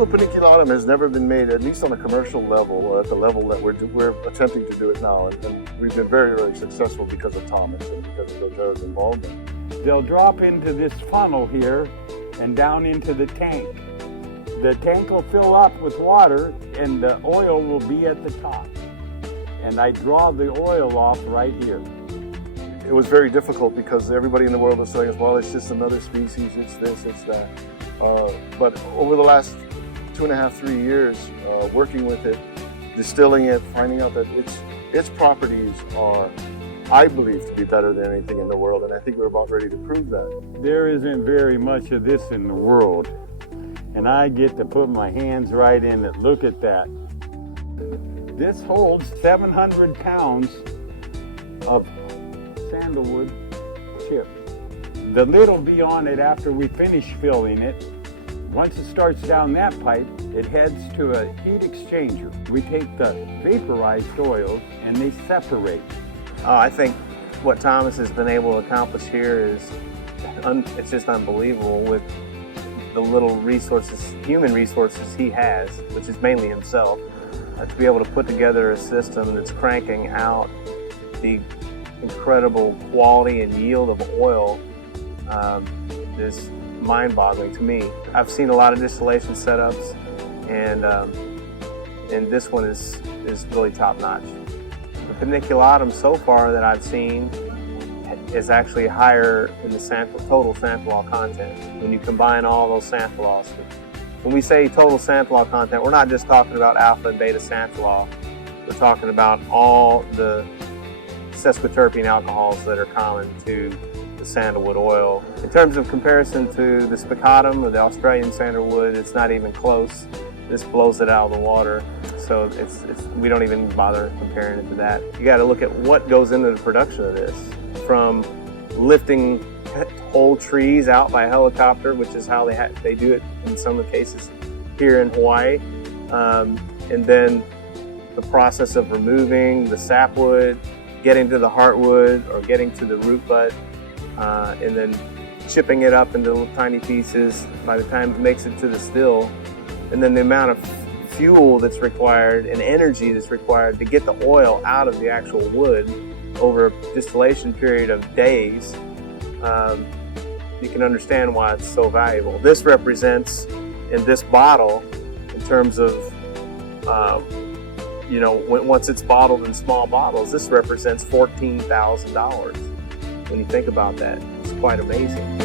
Tequila Paniculatum has never been made, at least on a commercial level, or at the level that we're attempting to do it now. And we've been very, very successful because of Thomas and because of doTERRA's involvement. They'll drop into this funnel here and down into the tank. The tank will fill up with water and the oil will be at the top. And I draw the oil off right here. It was very difficult because everybody in the world was saying, well, it's just another species, it's this, it's that. But over the last 2.5, 3 years, working with it, distilling it, finding out that its properties are, I believe, to be better than anything in the world, and I think we're about ready to prove that. There isn't very much of this in the world, and I get to put my hands right in it. Look at that. This holds 700 pounds of sandalwood chip. The lid will be on it after we finish filling it. Once it starts down that pipe, it heads to a heat exchanger. We take the vaporized oils and they separate. I think what Thomas has been able to accomplish here is, it's just unbelievable with the little resources, human resources he has, which is mainly himself, to be able to put together a system that's cranking out the incredible quality and yield of oil is mind-boggling to me. I've seen a lot of distillation setups, and this one is really top-notch. The paniculatum so far that I've seen is actually higher in the total xanthol content when you combine all those xanthols. When we say total xanthol content, we're not just talking about alpha and beta xanthol. We're talking about all the sesquiterpene alcohols that are common to the sandalwood oil. In terms of comparison to the spicatum or the Australian sandalwood, it's not even close. This blows it out of the water, so we don't even bother comparing it to that. You got to look at what goes into the production of this, from lifting whole trees out by helicopter, which is how they do it in some of the cases here in Hawaii, and then the process of removing the sapwood, getting to the heartwood or getting to the root bud, and then chipping it up into little tiny pieces by the time it makes it to the still, and then the amount of fuel that's required and energy that's required to get the oil out of the actual wood over a distillation period of days. You can understand why it's so valuable. This represents, in this bottle, in terms of once it's bottled in small bottles, this represents $14,000. When you think about that, it's quite amazing.